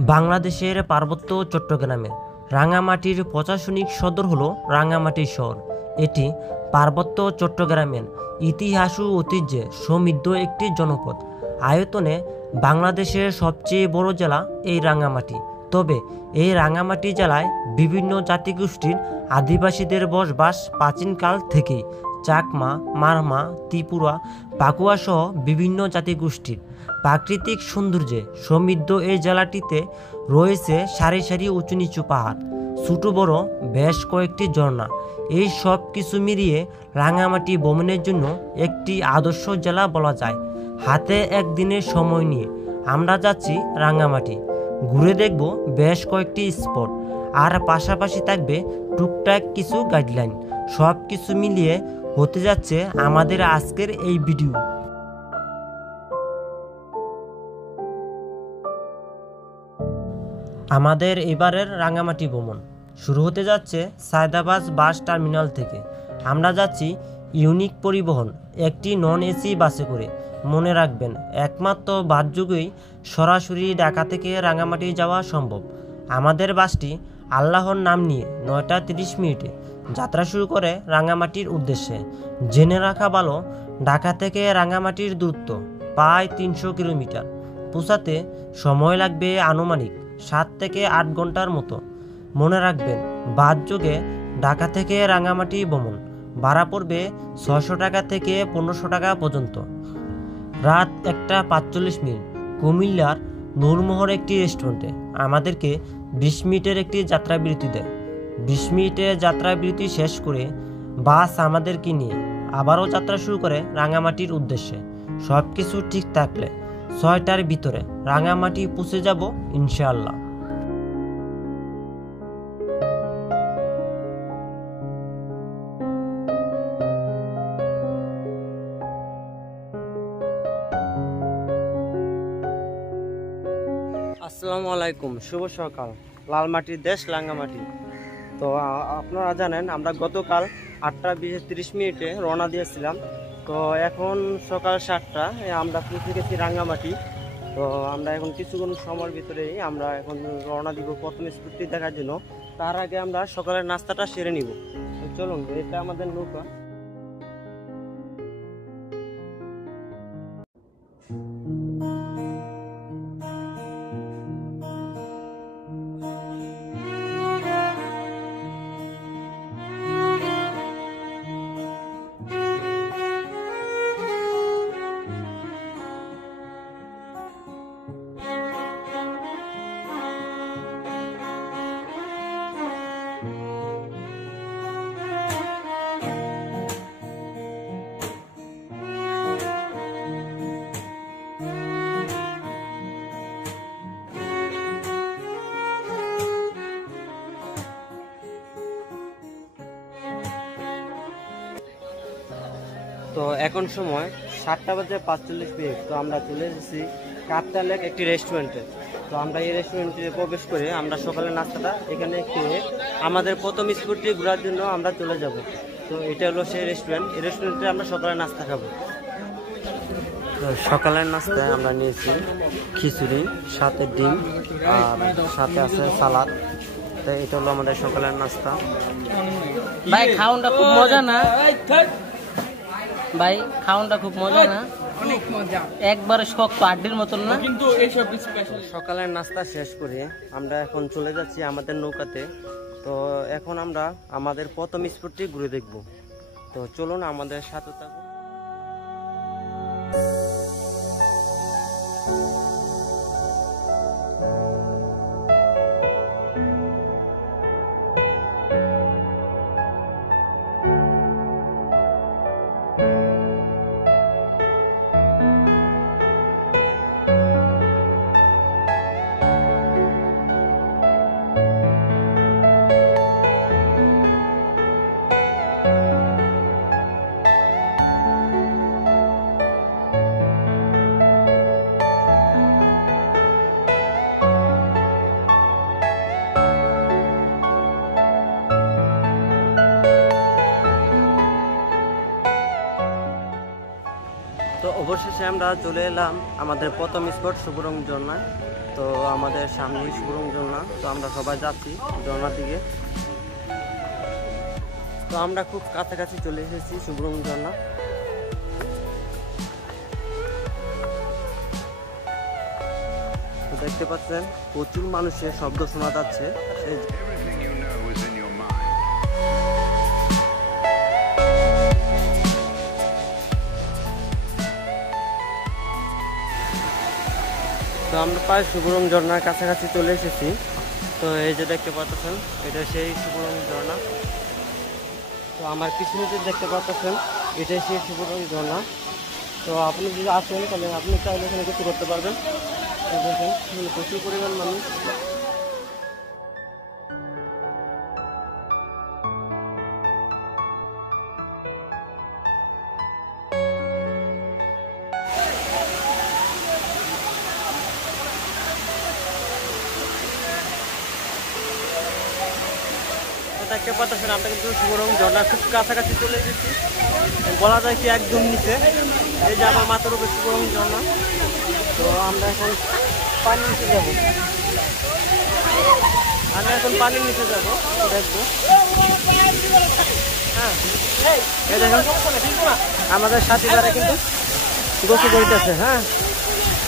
বাংলাদেশের পার্বত্য চট্টগ্রামের রাঙামাটির প্রশাসনিক সদর হলো রাঙামাটি শহর। এটি পার্বত্য চট্টগ্রামের ইতিহাস ও ঐতিহ্যে সমৃদ্ধ একটি জনপদ। আয়তনে বাংলাদেশের সবচেয়ে বড় জেলা এই রাঙামাটি। তবে এই রাঙামাটি জেলায় বিভিন্ন জাতিগোষ্ঠীর আদিবাসীদের বসবাস প্রাচীনকাল থেকেই। চাকমা, মারমা, ত্রিপুরা, পাকুয়া সহ বিভিন্ন জাতিগোষ্ঠীর। প্রাকৃতিক সৌন্দর্যে সমৃদ্ধ এই জেলাটিতে রয়েছে সারি সারি উঁচু নিচু পাহাড়, ছোট বড় বেশ কয়েকটি ঝর্ণা। এই সব কিছু মিলিয়ে রাঙামাটি ভ্রমণের জন্য একটি আদর্শ জেলা বলা যায়। হাতে একদিনের সময় নিয়ে আমরা যাচ্ছি রাঙামাটি। ঘুরে দেখব বেশ কয়েকটি স্পট, আর পাশাপাশি থাকবে টুকটাক কিছু গাইডলাইন। সব কিছু মিলিয়ে হতে যাচ্ছে আমাদের আজকের এই ভিডিও। আমাদের এবারের রাঙামাটি ভ্রমণ শুরু হতে যাচ্ছে সায়দাবাদ বাস টার্মিনাল থেকে। আমরা যাচ্ছি ইউনিক পরিবহন, একটি নন এসি বাসে করে। মনে রাখবেন, একমাত্র বাসযোগেই সরাসরি ঢাকা থেকে রাঙামাটি যাওয়া সম্ভব। আমাদের বাসটি আল্লাহর নাম নিয়ে 9টা 30 মিনিটে যাত্রা শুরু করে রাঙামাটির উদ্দেশ্যে। জেনে রাখা ভালো, ঢাকা থেকে রাঙামাটির দূরত্ব প্রায় 300 কিলোমিটার। পৌঁছাতে সময় লাগবে আনুমানিক 7 থেকে 8 ঘন্টার মতো। মনে রাখবেন, বাসযোগে ঢাকা থেকে রাঙামাটি ভ্রমণ ভাড়া পড়বে 600 টাকা থেকে 1500 টাকা পর্যন্ত। রাত 1টা 45 মিনিট কুমিল্লার নূরমোহর একটি রেস্টুরেন্টে আমাদেরকে 20 মিনিটের একটি যাত্রা বিরতি দেয়। 20 মিনিটের যাত্রা বিরতি শেষ করে বাস আমাদেরকে নিয়ে আবারও যাত্রা শুরু করে রাঙামাটির উদ্দেশ্যে। সব কিছু ঠিক থাকলে 6টার ভিতরে রাঙামাটি পৌঁছে যাব ইনশাআল্লাহ। আসসালামু আলাইকুম, শুভ সকাল। লাল মাটির দেশ রাঙামাটি। তো আপনারা জানেন, আমরা গতকাল 8টা 30 মিনিটে রওনা দিয়েছিলাম। তো এখন সকাল 7টা আমরা পৌঁছে গেছি রাঙামাটি। তো আমরা এখন কিছুক্ষণ সময়ের ভিতরেই আমরা এখন রওনা দিব প্রথম স্পটটি দেখার জন্য। তার আগে আমরা সকালের নাস্তাটা সেরে নিব। তো চলুন, এটা আমাদের নৌকা। তো এখন সময় 7টা বাজে 45 মিনিট। তো আমরা চলে এসেছি কাপ্তালেক একটি রেস্টুরেন্টে। তো আমরা এই রেস্টুরেন্টে প্রবেশ করে আমরা সকালের নাস্তাটা এখানে খেয়ে আমাদের প্রথম স্পটটি ঘোরার জন্য আমরা চলে যাব। তো এটা হলো সেই রেস্টুরেন্ট। এই রেস্টুরেন্টে আমরা সকালের নাস্তা খাবো। তো সকালের নাস্তায় আমরা নিয়েছি খিচুড়ি, সাথে ডিম, আর সাথে আছে সালাদ। তো এটা হলো আমাদের সকালের নাস্তা। ভাই খাওয়াটা খুব মজা না? ভাই খাওয়াটা খুব মজা না? অনেক মজা, একবারে শক্ত আড্ডির মতন না কিন্তু এইসব স্পেশাল। সকালের নাস্তা শেষ করে আমরা এখন চলে যাচ্ছি আমাদের নৌকাতে। তো এখন আমরা আমাদের প্রথম স্পটটি ঘুরে দেখব। তো চলুন আমাদের সাথে থাকুন। তো অবশেষে আমরা চলে এলাম আমাদের প্রথম স্পট শুভরং ঝর্ণায়। তো আমাদের সামনে সুবরং ঝর্ণা, তো আমরা সবাই যাচ্ছি ঝর্ণার দিকে। তো আমরা খুব কাছাকাছি চলে এসেছি সুবরং ঝর্ণা। তো দেখতে পাচ্ছেন প্রচুর মানুষের শব্দ শোনা যাচ্ছে। তো আমরা প্রায় সুবরং ঝর্ণার কাছাকাছি চলে এসেছি। তো এই যে দেখতে পাচ্ছেন এটা সেই সুবরং ঝর্ণা। তো আমার পিছনে যে দেখতে পাচ্ছেন এটাই সেই সুবরং ঝর্ণা। তো আপনি যদি আসেন তাহলে আপনি চাইলে এখানে কিছু করতে পারবেন। দেখেন প্রচুর পরিমাণ মানুষ। দেখতে পাচ্ছেন আমরা কিন্তু সুবরং ঝর্ণার খুব কাছাকাছি চলে এসেছি, বলা যায় কি একদম নিচে। এই যে আমার মাথার উপরে সুবরং ঝর্ণা। তো আমরা এখন পানির নিচে যাব, আমি এখন পানির নিচে যাব, দেখবো। হ্যাঁ এই দেখুন আমাদের সাথীরা কিন্তু গোসল করতেছে। হ্যাঁ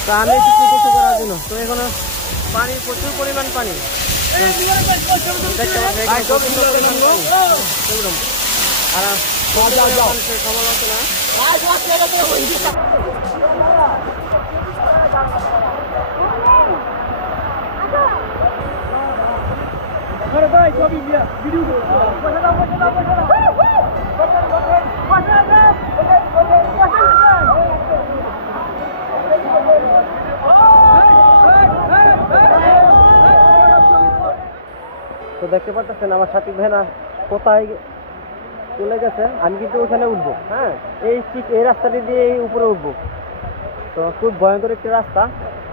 তো আমি এসেছি গোসল করার জন্য। তো এখানে পানি প্রচুর পরিমাণ পানি দেখতে পাচ্ছেন, আর সমালোচনা। তো দেখতে পাচ্ছেন আমার সাথী ভাইরা কোথায় চলে গেছে। আমি কিন্তু ওখানে উঠবো। হ্যাঁ এই ঠিক এই রাস্তাটি দিয়ে এই উপরে উঠবো। তো খুব ভয়ঙ্কর একটি রাস্তা।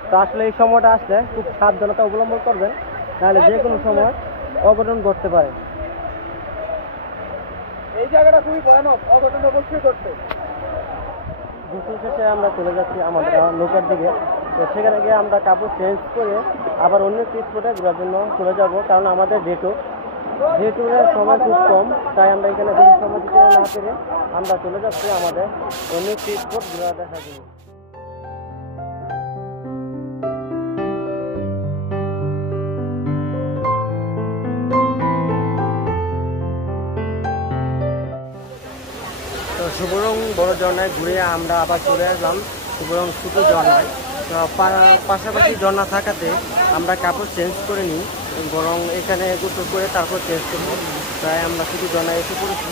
তো আসলে এই সময়টা আসলে খুব সাবধানতা অবলম্বন করবেন, নাহলে যে কোনো সময় অঘটন ঘটতে পারে। এই জায়গাটা খুবই ভয়ানক, অঘটন অবশ্যই ঘটবে। গোসল শেষে আমরা চলে যাচ্ছি আমাদের নৌকার দিকে। তো সেখানে গিয়ে আমরা কাপড় চেঞ্জ করে আবার অন্য একটি স্পটে ঘোরার জন্য চলে যাব, কারণ আমাদের ডে ট্যুরের সময় খুব কম। তাই আমরা এখানে বেশি সময় দিতে না পেরে আমরা চলে যাচ্ছি আমাদের অন্য একটি স্পট ঘোরা দেখার জন্য। তো সুবরং বড় ঝর্ণায় ঘুরে আমরা আবার চলে আসলাম সুবরং ছোট ঝর্ণায়। পাশাপাশি ঝর্ণা থাকাতে আমরা কাপড় চেঞ্জ করে নিই, বরং এখানে গোসল করে তারপর চেঞ্জ করবো। তাই আমরা ছোট ঝর্ণায় এসে পড়েছি।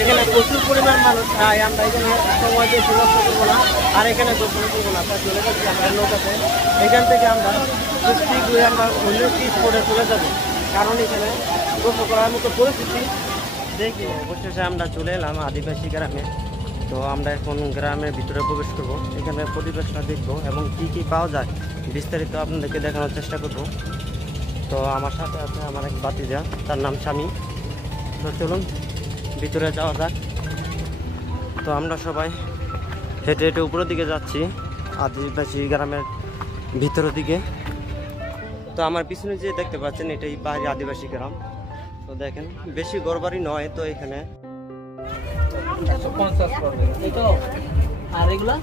এখানে প্রচুর পরিমাণ মানুষ, তাই আমরা এখানে সময় বেশি নষ্ট করবো না, আর এখানে গোসল করবো না। তাই চলে যাচ্ছি আমরা নৌকাতে। এখান থেকে আমরা কুস্তি ঘুরে আমরা অন্য একটি স্পটে চলে যাবো, কারণ এখানে গোসল করার মতো পরিস্থিতি দেখি। অবশেষে আমরা চলে এলাম আদিবাসী গ্রামে। তো আমরা এখন গ্রামের ভিতরে প্রবেশ করব, এখানে পরিবেশটা দেখবো এবং কি কি পাওয়া যায় বিস্তারিত আপনাদেরকে দেখানোর চেষ্টা করব। তো আমার সাথে আছে আমার এক ভাতিজা, তার নাম স্বামী। তো চলুন ভিতরে যাওয়া যাক। তো আমরা সবাই হেঁটে হেঁটে উপরের দিকে যাচ্ছি আদিবাসী গ্রামের ভিতরের দিকে। তো আমার পিছনে যে দেখতে পাচ্ছেন এটাই পাহাড়ি আদিবাসী গ্রাম। তো দেখেন বেশি ঘরবাড়ি নয়। তো এখানে আর এগুলা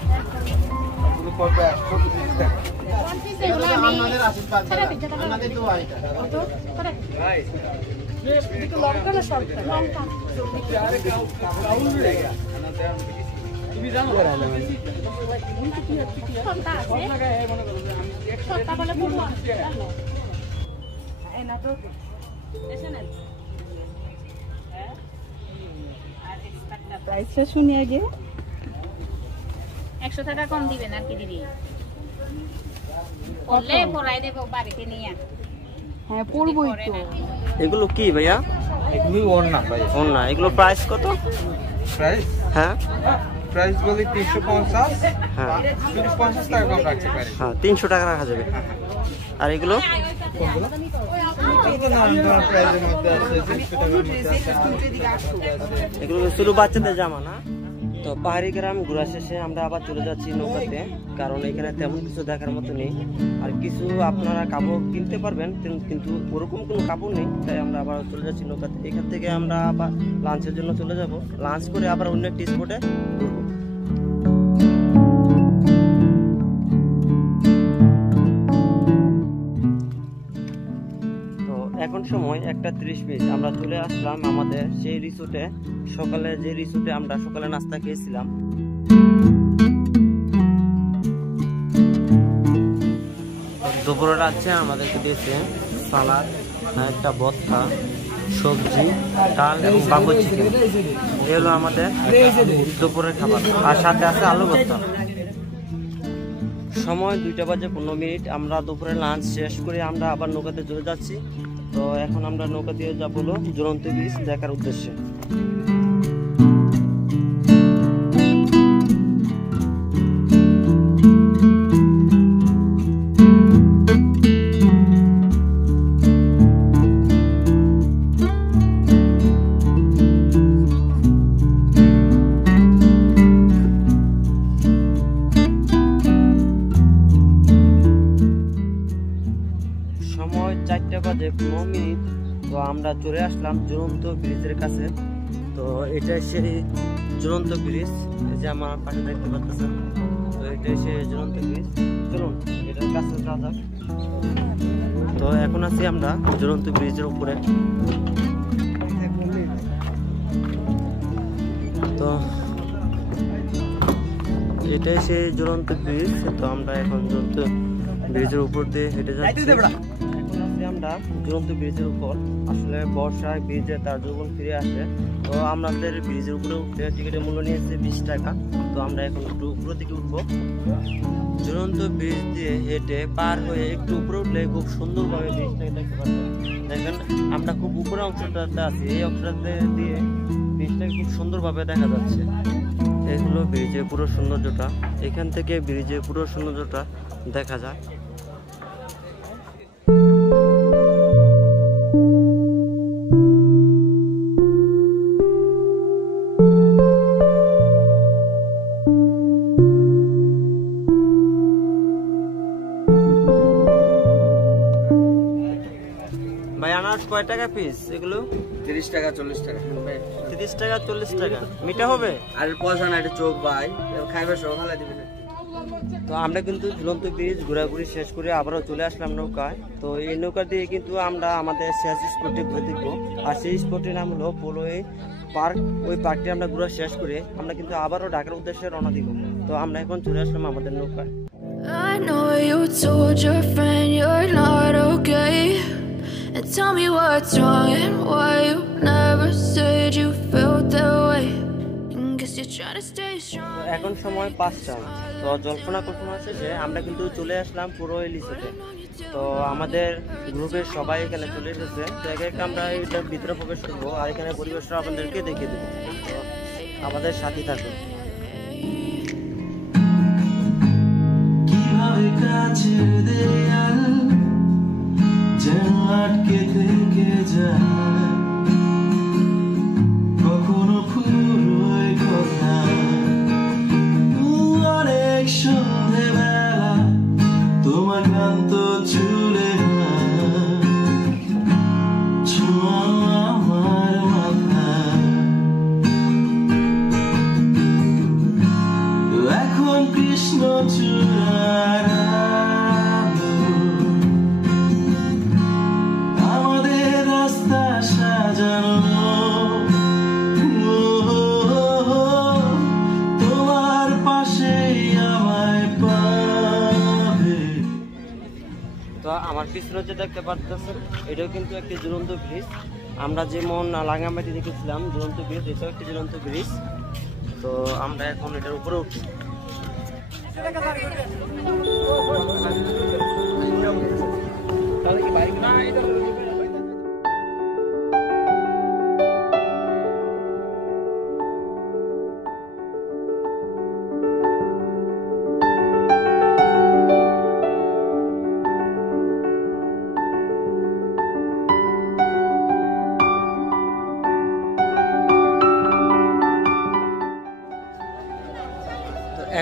তুমি জানো প্রাইসটা শুনি আগে। 100 টাকা কম দিবেন আর কি দিদি? পড়লে পড়াই দেব বাড়িতে নিয়ে। হ্যাঁ পড়বই তো। এগুলো কি ভাইয়া? এগুলো ওড়না ভাই। ওড়না, এগুলো প্রাইস কত? প্রাইস হ্যাঁ প্রাইস বলি 350। হ্যাঁ যদি 50 টাকা কম রাখতে পারি। হ্যাঁ 300 টাকা রাখা যাবে। আর এগুলো কোনগুলো? এগুলো না আমার প্রাইসের মধ্যে আছে, 300 টাকার মধ্যে আছে। এগুলো শুধু বাচ্চাদের জামা না। তো পাহাড়ি গ্রাম ঘোরা শেষে আমরা আবার চলে যাচ্ছি নৌকাতে, কারণ এখানে তেমন কিছু দেখার মতো নেই। আর কিছু আপনারা কাপড় কিনতে পারবেন, কিন্তু ওরকম কোনো কাপড় নেই, তাই আমরা আবার চলে যাচ্ছি নৌকাতে। এখান থেকে আমরা আবার লাঞ্চের জন্য চলে যাব, লাঞ্চ করে আবার অন্য একটি স্পটে ঘুরবো। এখন সময় 1:30 আমরা চলে আসলাম আমাদের সেই রিসোর্টে। সকালে যে রিসোর্টে আমরা সকালে নাস্তা খেয়েছিলাম। দুপুরে রাত্রে আমাদেরকে দিয়েছে সালাদ, একটা ভর্তা, সবজি, ডাল এবং বাবুর চিকেন। এই হলো আমাদের দুপুরের খাবার, আর সাথে আছে আলু ভর্তা। সময় 2:15। আমরা দুপুরে লাঞ্চ শেষ করে আমরা আবার নৌকাতে চলে যাচ্ছি। তো এখন আমরা নৌকা দিয়ে যাবো হলো ঝুলন্ত ব্রিজ দেখার উদ্দেশ্যে। সময় 4:15। তো আমরা চলে আসলাম ঝুলন্ত ব্রিজের কাছে। তো এটা সেই ঝুলন্ত ব্রিজ, এই যে আমার পাশে দেখতে পাচ্ছেন। তো এটাই সেই ঝুলন্ত ব্রিজ। চলুন এটার কাছে যাওয়া যাক। তো এখন আছি আমরা ঝুলন্ত ব্রিজের উপরে। তো এটাই সেই ঝুলন্ত ব্রিজ। তো আমরা এখন ঝুলন্ত ব্রিজের উপর দিয়ে হেঁটে যাচ্ছি। আমরা ঝুলন্ত ব্রিজের উপর, আসলে বর্ষায় ব্রিজে তার যখন ফিরে আসে। তো আমাদের ব্রিজের উপরে উঠতে টিকিটের মূল্য নিয়েছে 20 টাকা। তো আমরা এখন একটু উপরের দিকে উঠবো। ঝুলন্ত ব্রিজ দিয়ে হেঁটে পার হয়ে একটু উপরে উঠলে খুব সুন্দরভাবে ব্রিজটাকে দেখতে পাচ্ছেন। দেখেন আমরা খুব উপরে অংশটাতে আছি, এই অংশটাতে দিয়ে ব্রিজটাকে খুব সুন্দরভাবে দেখা যাচ্ছে। এই হলো ব্রিজের পুরো সৌন্দর্যটা, এখান থেকে ব্রিজের পুরো সৌন্দর্যটা দেখা যায়। ভাই আনারস কয় টাকা পিস এগুলো? 30 টাকা 40 টাকা। 30 টাকা 40 টাকা। মিঠা হবে? আর পয়সা না, এটা চোখ ভাই খাইবে সব ভালো দিবেন। তো আমরা কিন্তু ঝুলন্ত ব্রিজ ঘোরাঘুরি শেষ করে আবারও চলে আসলাম নৌকায়। তো এই নৌকা দিয়ে কিন্তু আমরা আমাদের শেষ স্পটে ঘুরে দেখবো। আর সেই স্পটের নাম হলো পোলোই পার্ক। ওই পার্কটি আমরা ঘুরে শেষ করে আমরা কিন্তু আবারও ঢাকার উদ্দেশ্যে রওনা দিব। তো আমরা এখন চলে আসলাম আমাদের নৌকায়। I know you told your friend you're not okay, and tell me what's wrong and why you never said you felt that way. Guess you're trying to stay strong. এখন সময় 5টা। তো জল্পনা কল্পনা শেষে আমরা কিন্তু চলে আসলাম পুরো রিসোর্টে। তো আমাদের গ্রুপের সবাই এখানে চলে এসেছে। তো একে একে আমরা এটার ভিতরে প্রবেশ করবো, আর এখানে পরিবেশটা আপনাদেরকে দেখিয়ে দেবো। তো আমাদের সাথে থাকুন। কাছের দেয়াল যেন আটকে থেকে যায়, কখনো পুরোই কথা। অনেক সন্ধেবেলা তোমার ক্লান্ত চুলে ছোঁয়া আমার মাথা। এখন কৃষ্ণ চূড়ার আমাদের রাস্তা সাজানো, তোমার পাশে আমায় পাবে। তো আমার পিছনে যে দেখতে পাচ্ছেন এটাও কিন্তু একটি ঝুলন্ত ব্রিজ। আমরা যেমন রাঙ্গামাটি দেখেছিলাম ঝুলন্ত ব্রিজ, এটাও একটি ঝুলন্ত ব্রিজ। তো আমরা এখন এটার উপরে উঠি।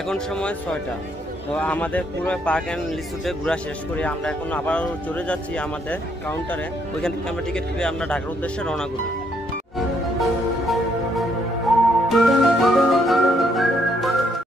এখন সময় 6টা। তো আমাদের পুরো পার্ক অ্যান্ড রিসোর্টে ঘোরা শেষ করে আমরা এখন আবার চলে যাচ্ছি আমাদের কাউন্টারে। ওইখান থেকে আমরা টিকিট কেটে আমরা ঢাকার উদ্দেশ্যে রওনা করব।